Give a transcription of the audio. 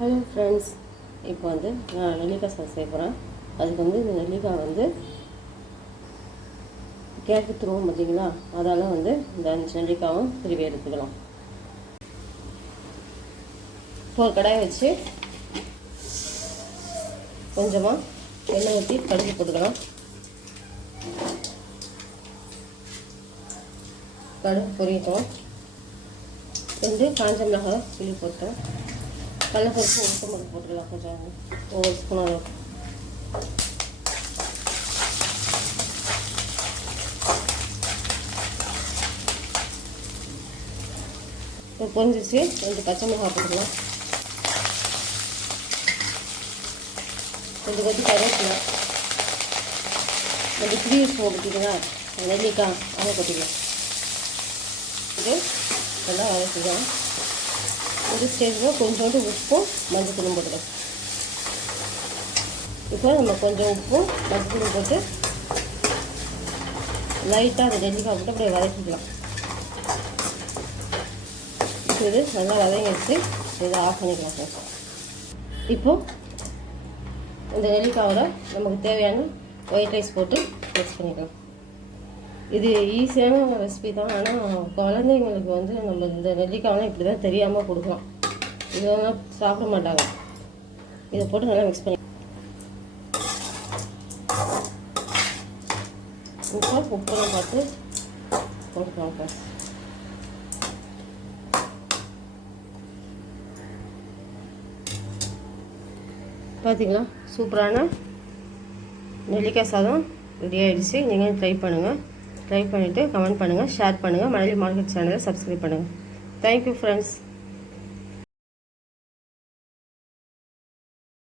Hello friends, இப்போ வந்து நான் நெல்லிக்காய் சாதம் செய்ய போகிறேன். அதுக்கு வந்து இந்த நெல்லிக்காய் வந்து கேட்டு துருவோம் பார்த்தீங்களா, அதால் வந்து இந்த 5 நெல்லிக்காயும் திருவி எடுத்துக்கலாம். இப்போ ஒரு கடாயை வச்சு கொஞ்சமாக எண்ணெய் ஊற்றி கடுகு போட்டுக்கலாம். கடுகு பொரியட்டும். 2 காஞ்ச மிளகாய் கிள்ளி போட்டேன். கடலைப்பருப்பு உளுத்தம் பருப்பு போட்டுக்கலாம், கொஞ்சம் 1 ஸ்பூன் அளவுக்கு. இப்போ பொரிஞ்சிச்சு. 2 பச்சை மிளகாய் போட்டுக்கலாம். 2 கொத்தி கருவேப்பிலை, 2 கிளி போட்டுக்கிட்டீங்களா, நெல்லிக்காய் அதை கொட்டிக்கலாம். இது நல்லா வதக்கிக்கலாம். ஒரு ஸ்டேஜில் கொஞ்சோண்டு உப்பும் மஞ்சத்தூளும் போட்டுக்கலாம். இப்போ நம்ம கொஞ்சம் உப்பும் மஞ்சத்தூளும் போட்டு லைட்டாக அந்த நெல்லிக்காய் போட்டு அப்படியே வதக்கிக்கலாம். இது நல்லா வதங்கிடுச்சு. இதை ஆஃப் பண்ணிக்கலாம் சார். இப்போது இந்த நெல்லிக்காயோட நமக்கு தேவையான ஒயிட் ரைஸ் போட்டு மிக்ஸ் பண்ணிக்கலாம். இது ஈஸியான ரெசிபி தான். ஆனால் குழந்தைங்களுக்கு வந்து நம்ம இந்த நெல்லிக்காயெலாம் இப்படி தான் தெரியாமல் கொடுக்கலாம். இதெல்லாம் சாப்பிட மாட்டாங்க. இதை போட்டு நல்லா மிக்ஸ் பண்ணி உப்பெல்லாம் பார்த்து போட்டுக்கலாம் சார். பார்த்தீங்களா, சூப்பரான நெல்லிக்காய் சாதம் ரெடி ஆகிடுச்சு. நீங்கள் ட்ரை பண்ணுங்கள். ட்ரை பண்ணிவிட்டு கமெண்ட் பண்ணுங்கள், ஷேர் பண்ணுங்கள். மழலை மார்க்கெட் சேனலை சப்ஸ்கிரைப் பண்ணுங்கள். Thank you friends.